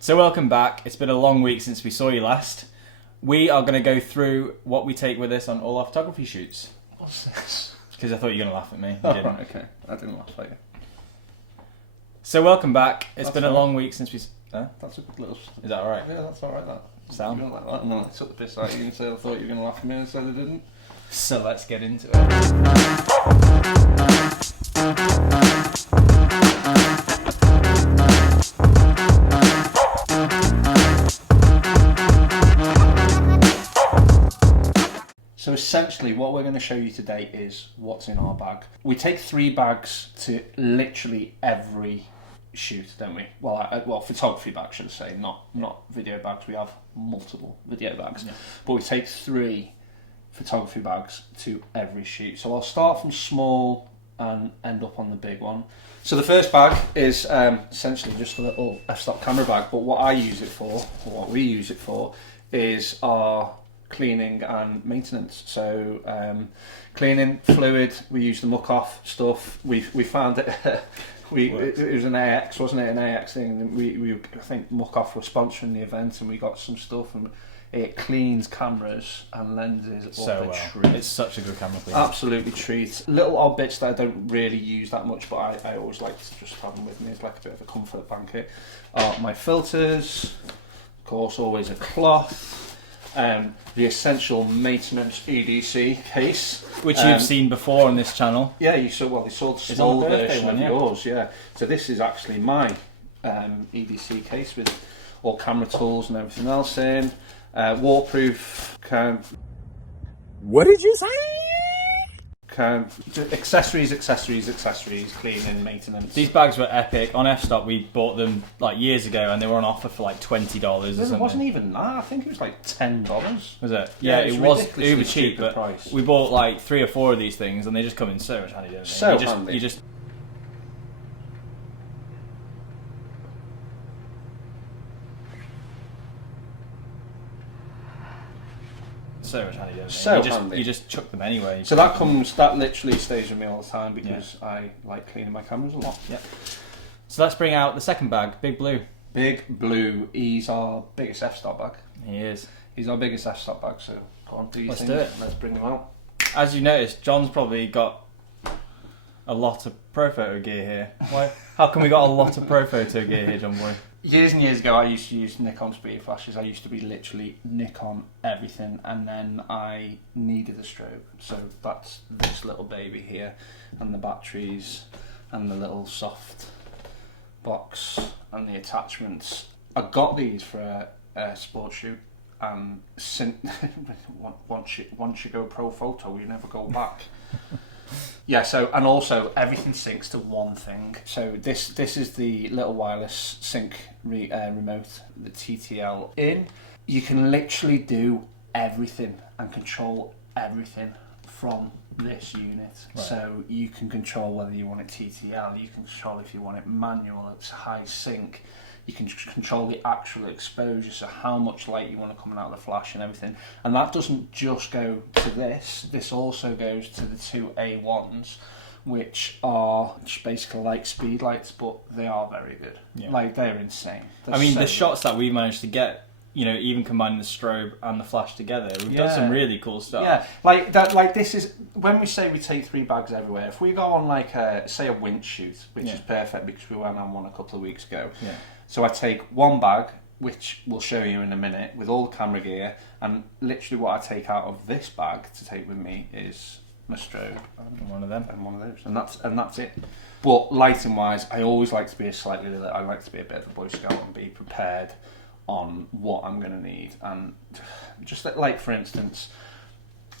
So welcome back. It's been a long week since we saw you last. We are going to go through what we take with us on all our photography shoots. What's this? Because I thought you were going to laugh at me. You Oh, didn't. right, okay. I didn't laugh at you. So welcome back. It's That's been a all long week since we... That's a good little... Is that alright? Yeah, that's alright, that. Sound? You don't like that? And then I took the piss out of you and said I thought you were going to laugh at me and said I didn't. So let's get into it. So essentially what we're going to show you today is what's in our bag. We take 3 bags to literally every shoot, don't we? Well, photography bags, should I say, not video bags. We have multiple video bags, but we take 3 photography bags to every shoot. So I'll start from small and end up on the big one. So the first bag is essentially just a little f-stop camera bag, but what I use it for, or what we use it for, is our cleaning and maintenance. So cleaning fluid, we use the muck off stuff. We found it. It was an AX, wasn't it? An AX thing. We I think muck off was sponsoring the event, and we got some stuff, and it cleans cameras and lenses So up a well. treat. It's such a good camera cleaner. Absolutely treat. Little odd bits that I don't really use that much, but I always like to just have them with me. It's like a bit of a comfort blanket. My filters, of course, always a cloth. The essential maintenance EDC case, Which you've seen before on this channel. Yeah, you saw the small version of yours. Yeah, so this is actually my EDC case with all camera tools and everything else in. Waterproof. What did you say? Accessories, cleaning, maintenance. These bags were epic. On F-Stop, we bought them like years ago, and they were on offer for like $20 or something. It wasn't even that. I think it was like $10. Was it? Yeah, it was ridiculously uber cheap, stupid but price. we bought like 3 or 4 of these things, and they just come in so much handy, don't they? So handy. You just so much handy, don't they? So handy. You just chuck them anyway. So that literally stays with me all the time because I like cleaning my cameras a lot. Yeah. So let's bring out the second bag, Big Blue. Big Blue, he's our biggest f-stop bag. He is. He's our biggest f-stop bag, so go on, do your Let's thing. do it. Let's bring him out. As you noticed, John's probably got a lot of Profoto gear here. Why? How come we got a lot of Profoto gear here, John boy? Years and years ago, I used to use Nikon speed flashes. I used to be literally Nikon everything, and then I needed a strobe. So that's this little baby here, and the batteries, and the little soft box, and the attachments. I got these for a sports shoot, and once you go Profoto, you never go back. Yeah, so, and also everything syncs to one thing. So this is the little wireless sync remote, the TTL in. You can literally do everything and control everything from this unit. Right. So you can control whether you want it TTL, you can control if you want it manual, it's high sync. You can control the actual exposure, so how much light you want to come out of the flash and everything. And that doesn't just go to this. This also goes to the 2 A1s, which are just basically like speed lights, but they are very good. Yeah. Like, they're insane. They're I mean, so the good. shots that we managed to get, you know, even combining the strobe and the flash together, we've done some really cool stuff. Yeah, like that. Like, this is when we say we take 3 bags everywhere. If we go on like say a winch shoot, which is perfect because we went on one a couple of weeks ago. Yeah. So I take 1 bag, which we'll show you in a minute, with all the camera gear, and literally what I take out of this bag to take with me is my strobe And one of them. and one of those, and that's it. But lighting wise, I always like to be I like to be a bit of a Boy Scout and be prepared on what I'm going to need. And just like, for instance,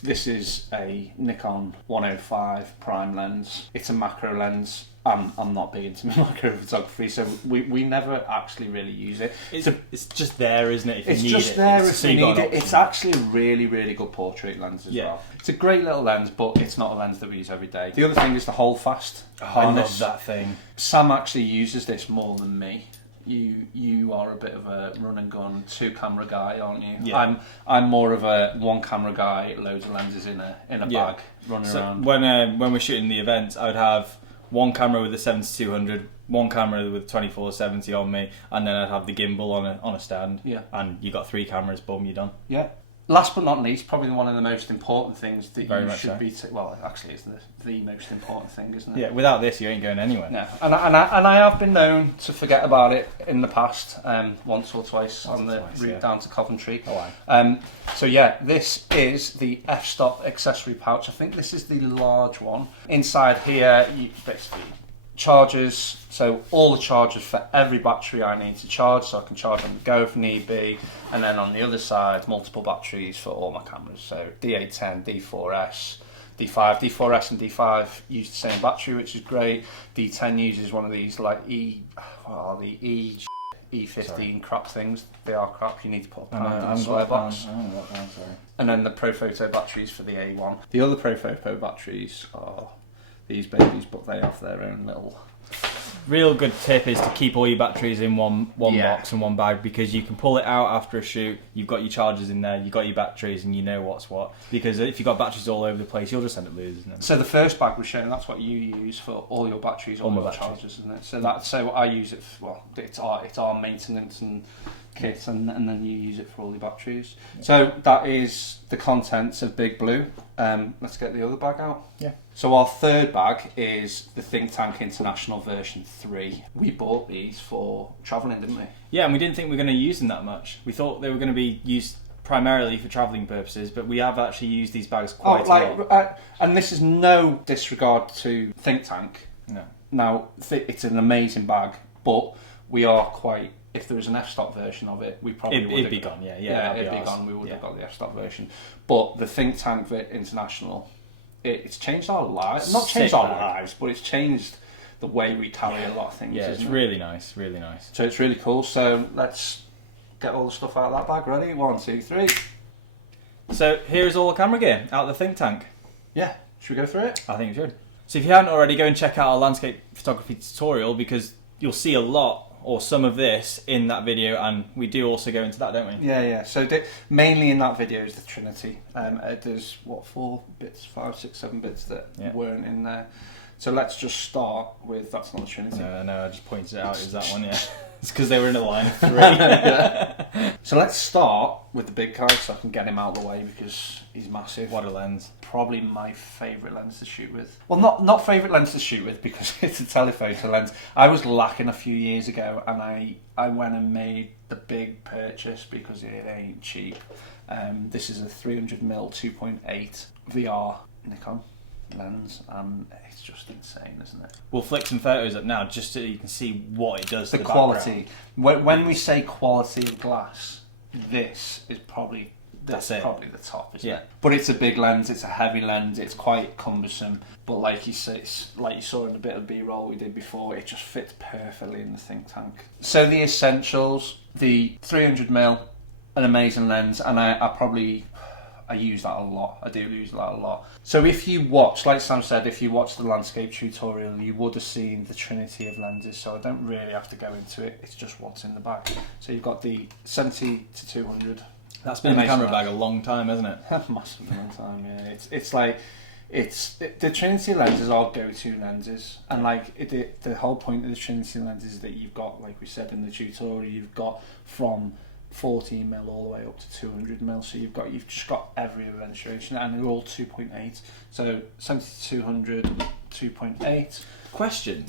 this is a Nikon 105 prime lens. It's a macro lens. I'm not big into macro photography, so we never actually really use it. It's just there, isn't it? If It's you need just it. there It's if you got need an it. option. It's actually a really, really good portrait lens as well. It's a great little lens, but it's not a lens that we use every day. The other thing is the hold fast harness. I love that thing. Sam actually uses this more than me. You are a bit of a run and gun 2 camera guy, aren't you? Yeah. I'm more of a 1 camera guy, loads of lenses in a bag running around. When we're shooting the events, I would have 1 camera with a 7200, one camera with 24-70 on me, and then I'd have the gimbal on a stand. Yeah. And you got 3 cameras, boom, you're done. Yeah. Last but not least, probably one of the most important things that Very you much should so. be. Well, actually, it's the most important thing, isn't it? Yeah, without this, you ain't going anywhere. No, and I have been known to forget about it in the past, once or twice on the route down to Coventry. Oh, wow. So yeah, this is the f-stop accessory pouch. I think this is the large one. Inside here, you basically chargers. So all the chargers for every battery I need to charge, so I can charge on the go if need be. And then on the other side, multiple batteries for all my cameras. So D810, D4S. D5, D4S and D5 use the same battery, which is great. D10 uses one of these like E15 crap things. They are crap. You need to put a pound in the square box. And then the Profoto batteries for the A1. The other Profoto batteries are these babies, but they have their own little. Real good tip is to keep all your batteries in one box and one bag, because you can pull it out after a shoot. You've got your chargers in there, you've got your batteries, and you know what's what. Because if you've got batteries all over the place, you'll just end up losing them. So the first bag was shown. That's what you use for all your batteries, all your chargers, isn't it? So I use it. It's our maintenance and kit, and then you use it for all your batteries. Yeah. So that is the contents of Big Blue. Let's get the other bag out. Yeah. So our third bag is the Thinktank International version 3. We bought these for travelling, didn't we? Yeah, and we didn't think we were going to use them that much. We thought they were going to be used primarily for travelling purposes, but we have actually used these bags quite a lot. And this is no disregard to Thinktank. No. Now, it's an amazing bag, but we are quite... If there was an f-stop version of it, we probably would have... It'd be gone, yeah, it'd be gone. We would have got the f-stop version. But the Thinktank International, it's changed our lives. Not changed our lives, but it's changed the way we carry a lot of things. Yeah, it's really nice, really nice. So it's really cool. So let's get all the stuff out of that bag. Ready? 1, 2, 3. So here's all the camera gear out of the Thinktank. Yeah. Should we go through it? I think we should. So if you haven't already, go and check out our landscape photography tutorial, because you'll see a lot or some of this in that video, and we do also go into that, don't we? Yeah. So mainly in that video is the Trinity. There's 4 bits, 5, 6, 7 bits that weren't in there. So let's just start with, that's not the Trinity. No, I just pointed it out. It was that one, yeah. It's because they were in a line of 3. So let's start with the big guy, so I can get him out of the way, because he's massive. What a lens. Probably my favourite lens to shoot with. Well, not favourite lens to shoot with, because it's a telephoto lens. I was lacking a few years ago, and I went and made the big purchase, because it ain't cheap. This is a 300mm 2.8 VR Nikon lens, and it's just insane, isn't it? We'll flick some photos up now, just so you can see what it does to the quality. When we say quality of glass, this is probably probably the top, isn't it? But it's a big lens, it's a heavy lens, it's quite cumbersome, but like you say, like you saw in a bit of B-roll we did before, it just fits perfectly in the Thinktank. So the essentials: the 300mm, an amazing lens, and I use that a lot. I do use that a lot. So if you watch, like Sam said, if you watch the landscape tutorial, you would have seen the trinity of lenses, so I don't really have to go into it. It's just what's in the bag. So you've got the 70 to 200. That's been in the camera bag a long time, hasn't it? Massive long time, yeah. The Trinity lenses are go-to lenses, and the whole point of the Trinity lenses is that you've got, like we said in the tutorial, you've got from 14mm all the way up to 200mm, so you've just got every eventuation, and they're all 2.8. So 70 to 200, 2.8. Question.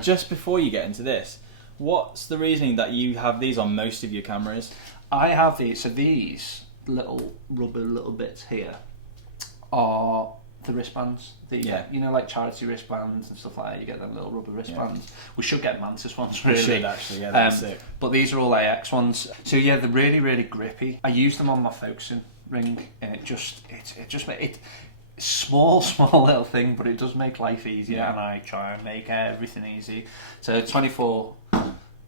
Just before you get into this, what's the reasoning that you have these on most of your cameras? I have these. So these little rubber little bits here are the wristbands. Like charity wristbands and stuff like that. You get them little rubber wristbands. Yeah. We should get Mantis ones, really. We should actually, yeah, that's sick. But these are all AX ones. So yeah, they're really, really grippy. I use them on my focusing ring, and it just small little thing, but it does make life easier, and I try and make everything easy. So 24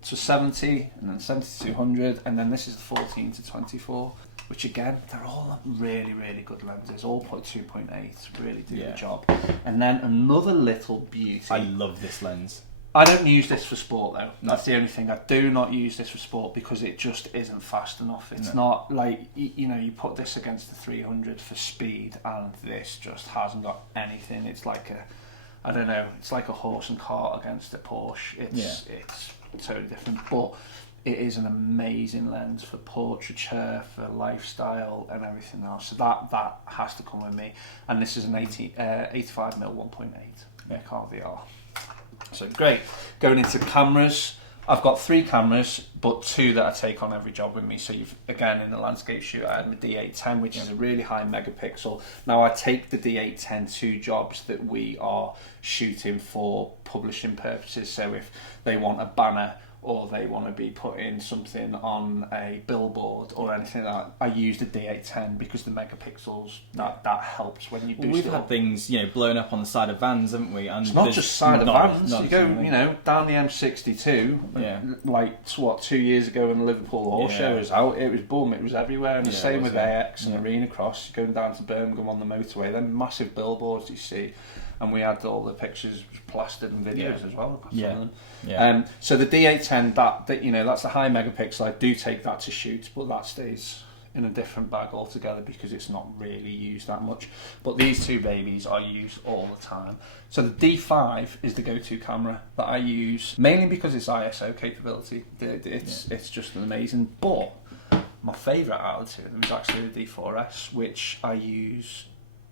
to 70, and then 70 to 200, and then this is the 14 to 24, which again, they're all really, really good lenses, all put 2.8, really do the job. And then another little beauty. I love this lens. I don't use this for sport though. No. That's the only thing. I do not use this for sport because it just isn't fast enough. It's not like, you put this against the 300 for speed, and this just hasn't got anything. It's like I don't know, it's like a horse and cart against a Porsche. It's totally different, but it is an amazing lens for portraiture, for lifestyle and everything else. So that has to come with me. And this is an 85mm 1.8 Nikon VR. So great. Going into cameras, I've got 3 cameras, but 2 that I take on every job with me. So again, in the landscape shoot, I had my D810, which is a really high megapixel. Now I take the D810 to jobs that we are shooting for publishing purposes. So if they want a banner, or they want to be putting something on a billboard or anything like that, I use the D810 because the megapixels, that helps when you do We've had things, blown up on the side of vans, haven't we? And it's not just side of vans. You go, down the M62, like 2 years ago when the Liverpool Horse Show was out, it was boom, it was everywhere. And the same with AX and Arena Cross, going down to Birmingham on the motorway, then massive billboards you see. And we had all the pictures plastered and videos as well. So the D810, that's the high megapixel. I do take that to shoot, but that stays in a different bag altogether because it's not really used that much. But these 2 babies are used all the time. So the D5 is the go-to camera that I use, mainly because it's ISO capability. It's just amazing. But my favourite out of 2 of them is actually the D4S, which I use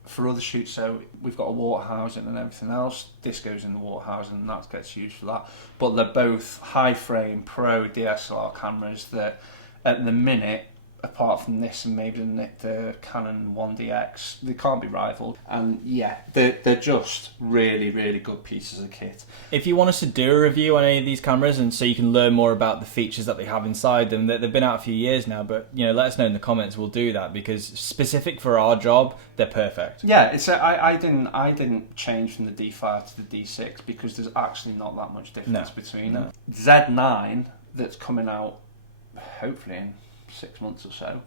for other shoots. So we've got a water housing and everything else. This goes in the water housing and that gets used for that. But they're both high frame pro DSLR cameras that at the minute, apart from this and maybe the Canon 1DX, they can't be rivaled. And they're just really, really good pieces of kit. If you want us to do a review on any of these cameras, and so you can learn more about the features that they have inside them, they've been out a few years now, but let us know in the comments. We'll do that because specific for our job, they're perfect. Yeah, I didn't change from the D5 to the D6 because there's actually not that much difference between them. Z9 that's coming out hopefully in 6 months or so.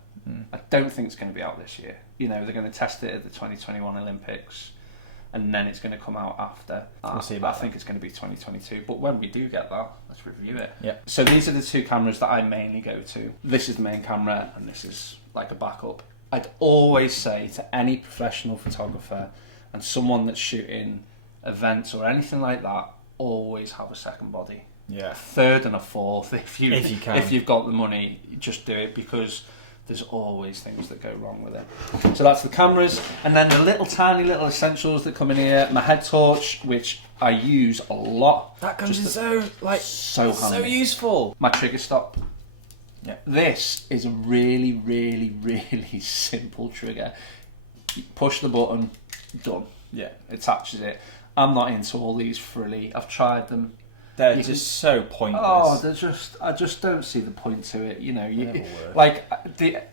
I don't think it's going to be out this year. They're going to test it at the 2021 Olympics and then it's going to come out after. We'll see about I think it's going to be 2022, but when we do get that, let's review it. Yeah. So these are the 2 cameras that I mainly go to. This is the main camera and this is like a backup. I'd always say to any professional photographer and someone that's shooting events or anything like that, always have a second body. Yeah. A third and a fourth if you can. If you've got the money, just do it because there's always things that go wrong with it. So that's the cameras, and then the tiny little essentials that come in here. My head torch, which I use a lot. That comes in so handy. so useful. My trigger stop. Yeah. This is a really, really, really simple trigger. You push the button, done. Yeah. It attaches it. I'm not into all these frilly. I've tried them. They're just so pointless. Oh, I just don't see the point to it.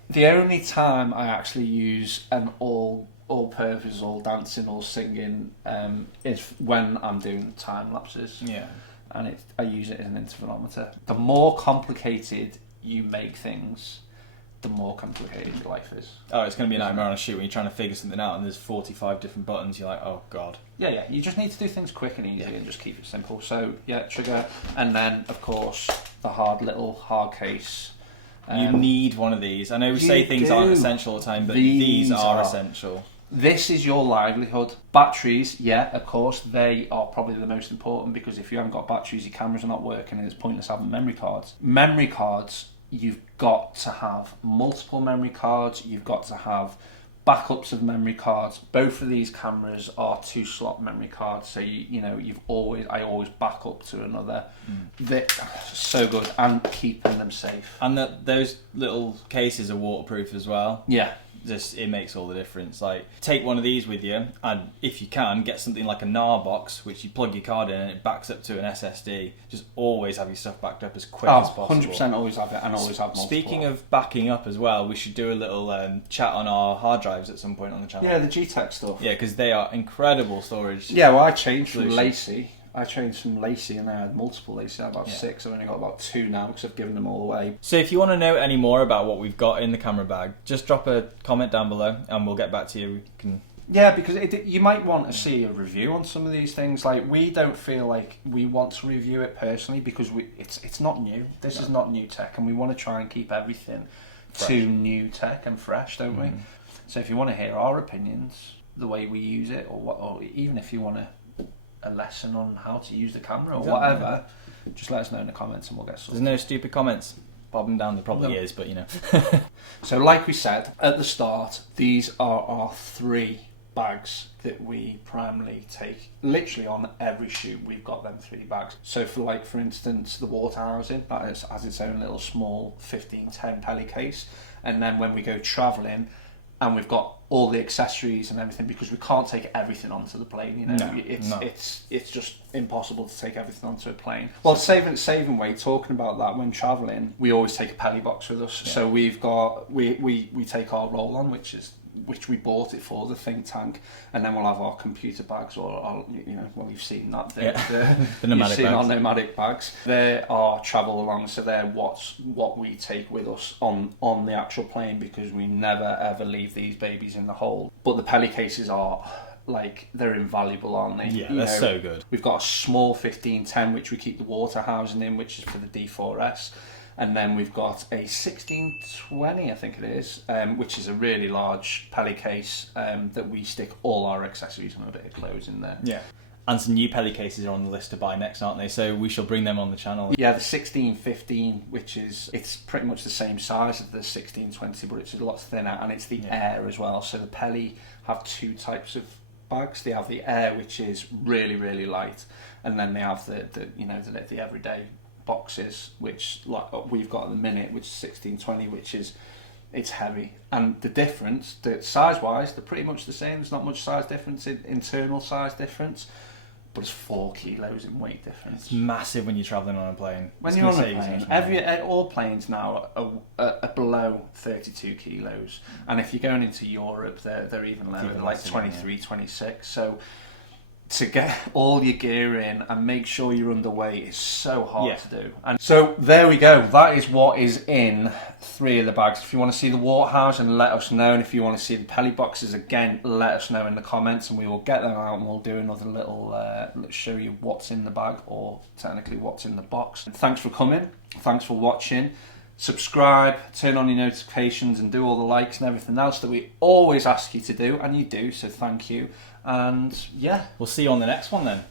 The only time I actually use an all-purpose, all dancing, all singing is when I'm doing time lapses. Yeah. And I use it as an intervalometer. The more complicated you make things, the more complicated your life is. Oh, it's going to be a nightmare on a shoot when you're trying to figure something out and there's 45 different buttons. You're like, oh god. Yeah. You just need to do things quick and easy and just keep it simple. So trigger, and then of course the hard case. You need one of these. I know we say things aren't essential all the time, but these are essential. This is your livelihood. Batteries, of course, they are probably the most important because if you haven't got batteries, your cameras are not working and it's pointless having memory cards. Memory cards, you've got to have multiple memory cards, you've got to have backups of memory cards. Both of these cameras are 2-slot memory cards, so I always back up to another. They're so good, and keeping them safe. And those little cases are waterproof as well. Yeah. It makes all the difference. Like, take one of these with you, and if you can, get something like a NAR box, which you plug your card in and it backs up to an SSD. Just always have your stuff backed up as quick as possible. 100% always have it, and always have multiple. Speaking of backing up as well, we should do a little chat on our hard drives at some point on the channel. Yeah, the G-Tech stuff. Yeah, because they are incredible storage. Yeah, well, I changed from Lacey. And I had multiple Lacey. I had about 6. I've only got about 2 now because I've given them all away. So if you want to know any more about what we've got in the camera bag, just drop a comment down below and we'll get back to you. We can... Yeah, because you might want to see a review on some of these things. Like, we don't feel like we want to review it personally because it's not new. This is not new tech, and we want to try and keep everything to new tech and fresh, don't we? So if you want to hear our opinions, the way we use it, or even if you want to a lesson on how to use the camera or Exactly. whatever, just let us know in the comments and we'll get sorted. There's no stupid comments. Bob them down, there probably No. is, but you know. So like we said at the start, these are our 3 bags that we primarily take literally on every shoot. We've got them 3 bags. So for instance, the water housing, that has its own little small 1510 pelly case, and then when we go travelling and we've got all the accessories and everything, because we can't take everything onto the plane, you know. No. It's just impossible to take everything onto a plane. Well, saving weight, talking about that, when travelling we always take a pelly box with us. So we've got we take our roll on, which we bought it for, the Thinktank, and then we'll have our computer bags, or our, you know, well, you've seen that, The nomadic you've seen our bags. nomadic bags. They are travel along, so they're what we take with us on the actual plane, because we never ever leave these babies in the hold. But the pelly cases are, like, they're invaluable, aren't they? Yeah, You they're know, so good. We've got a small 1510 which we keep the water housing in, which is for the D4S. And then we've got a 1620, I think it is, which is a really large pelly case that we stick all our accessories and a bit of clothes in there. Yeah. And some new pelly cases are on the list to buy next, aren't they? So we shall bring them on the channel. Yeah, the 1615, it's pretty much the same size as the 1620, but it's a lot thinner, and it's the Air as well. So the pelly have 2 types of bags. They have the Air, which is really, really light, and then they have the everyday boxes, which like we've got at the minute, which is 1620, which is, it's heavy. And the difference, size wise, they're pretty much the same. There's not much size difference, internal size difference, but it's 4 kilos in weight difference. It's massive when you're travelling on a plane. When It's you're on gonna a save you so plane, much money. all planes now are below 32 kilos, and if you're going into Europe, they're even lower, even like less, 23, 26. So to get all your gear in and make sure you're underway is so hard to do. And so there we go. That is what is in 3 of the bags. If you want to see the water house, and let us know. And if you want to see the pelly boxes, again, let us know in the comments, and we will get them out and we'll do another little show you what's in the bag, or technically what's in the box. Thanks for coming. Thanks for watching. Subscribe, turn on your notifications, and do all the likes and everything else that we always ask you to do, and you do, so thank you. And yeah, We'll see you on the next one then.